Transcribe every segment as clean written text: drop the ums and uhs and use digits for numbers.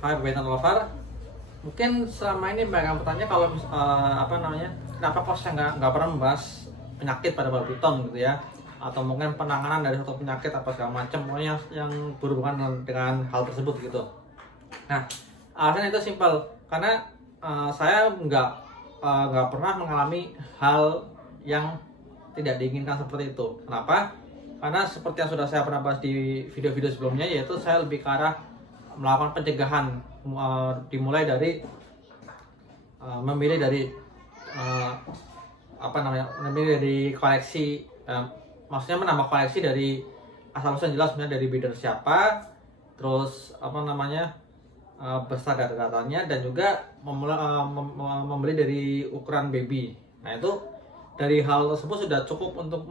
Hai Barbitron Lover. Mungkin selama ini banyak yang bertanya kalau kenapa kok saya nggak pernah membahas penyakit pada Barbitron gitu ya, atau mungkin penanganan dari suatu penyakit apa segala macam, pokoknya yang berhubungan dengan hal tersebut gitu. Nah, alasan itu simpel, karena saya nggak pernah mengalami hal yang tidak diinginkan seperti itu. Kenapa? Karena seperti yang sudah saya pernah bahas di video-video sebelumnya, yaitu saya lebih ke arah melakukan pencegahan, dimulai dari memilih dari koleksi, maksudnya menambah koleksi dari asal-usul jelas, sebenarnya dari breeder siapa, terus besar data-datanya, dan juga membeli dari ukuran baby. Nah, itu dari hal tersebut sudah cukup untuk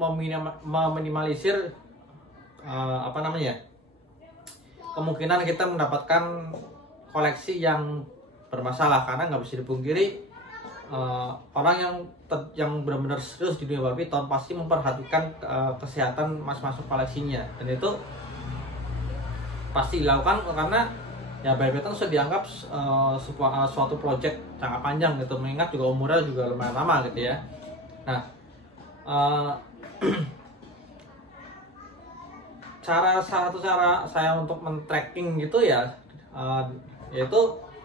meminimalisir kemungkinan kita mendapatkan koleksi yang bermasalah. Karena nggak bisa dipungkiri, orang yang benar-benar serius di dunia Barbitron pasti memperhatikan kesehatan masing-masing koleksinya, dan itu pasti dilakukan karena ya Barbitron sudah dianggap suatu project jangka panjang gitu, mengingat juga umurnya juga lumayan lama gitu ya. Nah, salah satu cara saya untuk men-tracking gitu ya, yaitu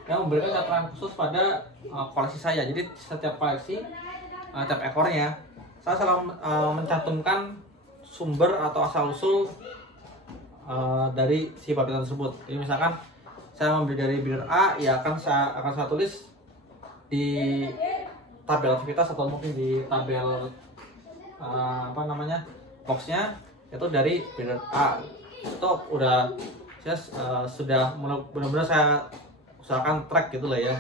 yang memberikan catatan khusus pada koleksi saya. Jadi setiap koleksi, setiap ekornya, saya selalu mencantumkan sumber atau asal-usul dari si Barbitron tersebut. Jadi misalkan saya membeli dari breeder A, ya akan saya tulis di tabel aktivitas atau mungkin di tabel boxnya itu dari breeder A. Itu udah saya sudah benar-benar saya usahakan track gitulah ya.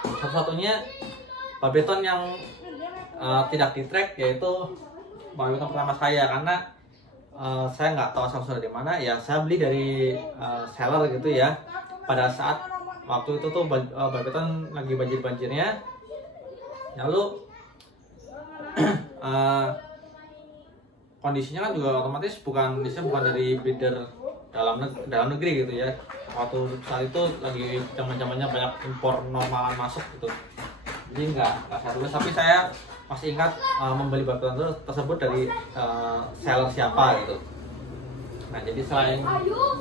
Satu-satunya Barbitron yang tidak di track yaitu Barbitron pertama saya, karena saya nggak tahu asal-usulnya di mana. Ya saya beli dari seller gitu ya. Pada saat waktu itu tuh Barbitron lagi banjir-banjirnya, lalu kondisinya kan juga otomatis bukan dari breeder dalam negeri gitu ya. Waktu saat itu lagi zaman-zamannya banyak impor normalan masuk gitu, jadi nggak saya tulis, tapi saya masih ingat membeli Barbitron tersebut dari seller siapa gitu. Nah, jadi selain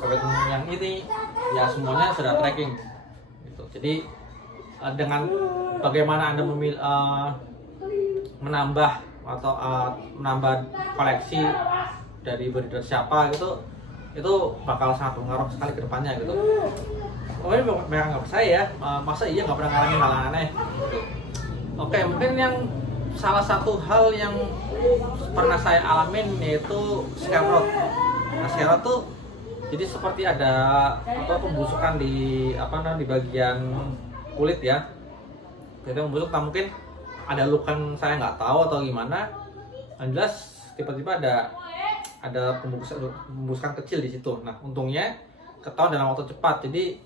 Barbitron yang ini, ya semuanya sudah tracking gitu. Jadi dengan bagaimana Anda menambah atau menambah koleksi dari breeder siapa gitu, itu bakal sangat berpengaruh sekali ke depannya gitu. Pokoknya banyak nggak percaya ya, masa iya nggak pernah ngalamin hal aneh gitu. Oke, mungkin yang salah satu hal yang pernah saya alamin yaitu scare rot. Nah, scare rot tuh jadi seperti ada pembusukan di bagian kulit ya. Jadi membusuk, tak mungkin ada luka yang saya nggak tahu atau gimana. Yang jelas tiba-tiba ada pembusukan kecil di situ. Nah, untungnya ketahuan dalam waktu cepat. Jadi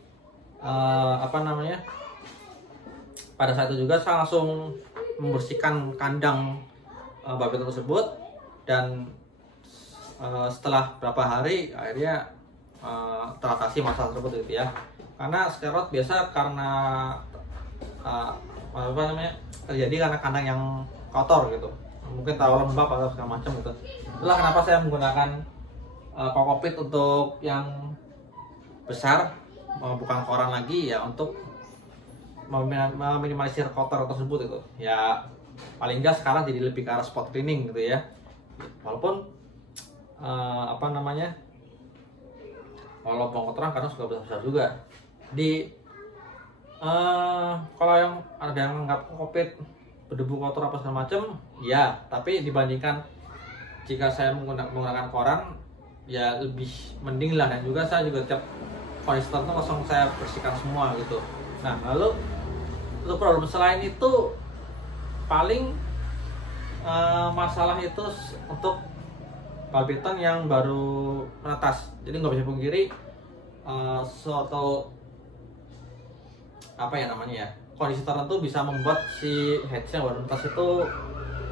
pada saat itu juga saya langsung membersihkan kandang Barbitron tersebut, dan setelah berapa hari akhirnya teratasi masalah tersebut gitu ya. Karena scare rot biasa karena terjadi karena kandang yang kotor gitu, mungkin terlalu lembab atau segala macam gitu. Itulah kenapa saya menggunakan kokopit untuk yang besar, bukan koran lagi ya, untuk meminimalisir kotor tersebut itu. Ya paling nggak sekarang jadi lebih ke arah spot cleaning gitu ya. Walaupun walaupun kotoran karena suka besar-besar juga. Kalau yang ada yang anggap kokopit berdebu kotor apa segala macam, ya, tapi dibandingkan jika saya menggunakan koran, ya lebih mending lah. Dan juga saya juga tiap kondisi tertentu langsung saya bersihkan semua gitu. Nah, lalu untuk problem selain itu paling masalah itu untuk Barbitron yang baru menetas. Jadi nggak bisa pungkiri suatu kondisi tertentu bisa membuat si hatch yang baru menetas itu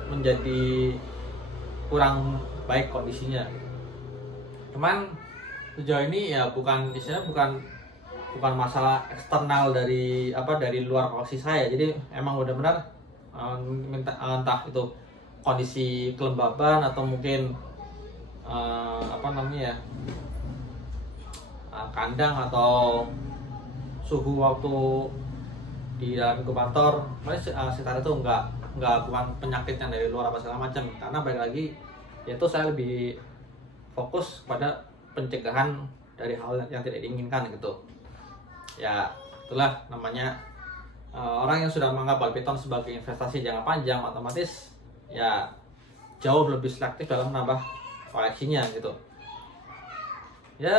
menjadi kurang baik kondisinya. Cuman sejauh ini ya bukan bukan masalah eksternal dari luar koleksi saya. Jadi emang benar-benar minta entah itu kondisi kelembaban atau mungkin kandang atau suhu waktu di dalam inkubator, sekitar itu nggak bukan penyakit yang dari luar apa segala macam. Karena balik lagi yaitu saya lebih fokus pada pencegahan dari hal yang tidak diinginkan gitu. Ya itulah namanya orang yang sudah menganggap bal piton sebagai investasi jangka panjang, otomatis ya jauh lebih selektif dalam menambah koleksinya gitu. Ya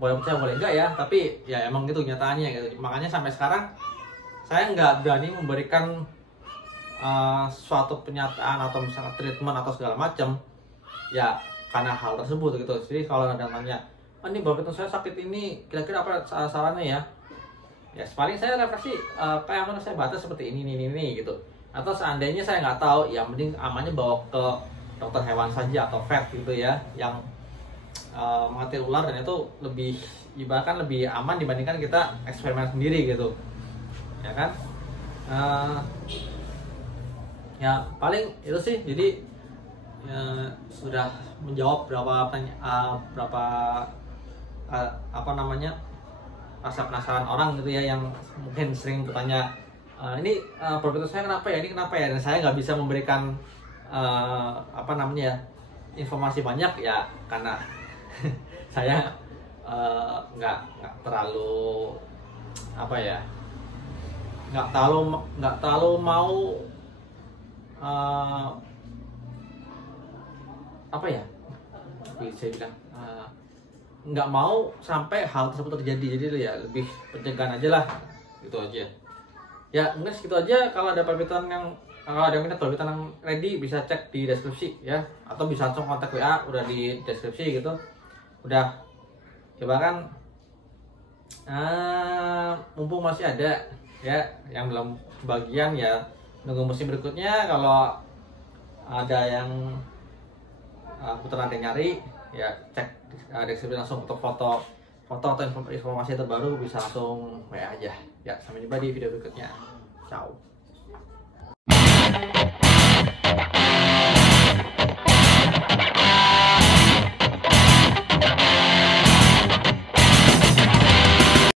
boleh percaya boleh enggak ya, tapi ya emang gitu nyataannya gitu. Makanya sampai sekarang saya nggak berani memberikan suatu pernyataan atau misalnya treatment atau segala macam ya karena hal tersebut gitu. Jadi kalau ada yang nanya, ini bal piton saya sakit ini, kira-kira apa sarannya ya? Ya paling saya refleksi kayak mana saya batas seperti ini gitu. Atau seandainya saya nggak tahu, ya mending amannya bawa ke dokter hewan saja atau vet gitu ya, yang mengerti ular, dan itu lebih ibaratkan lebih aman dibandingkan kita eksperimen sendiri gitu, ya kan? Ya paling itu sih. Jadi sudah menjawab rasa penasaran orang gitu ya, yang mungkin sering bertanya ini bal piton saya kenapa ya, ini kenapa ya, dan saya nggak bisa memberikan informasi banyak ya karena saya nggak terlalu nggak terlalu mau bisa bilang nggak mau sampai hal tersebut terjadi. Jadi ya lebih pencegahan aja lah, gitu aja. Ya mungkin segitu aja. Kalau ada bal piton kalau ada minat bal piton yang ready, bisa cek di deskripsi ya, atau bisa langsung kontak WA, udah di deskripsi gitu. Udah coba kan, mumpung masih ada ya yang belum kebagian, ya nunggu musim berikutnya. Kalau ada yang putar ada nyari, ya cek deskripsi langsung untuk foto atau informasi terbaru, bisa langsung WA aja ya. Sampai jumpa di video berikutnya. Ciao.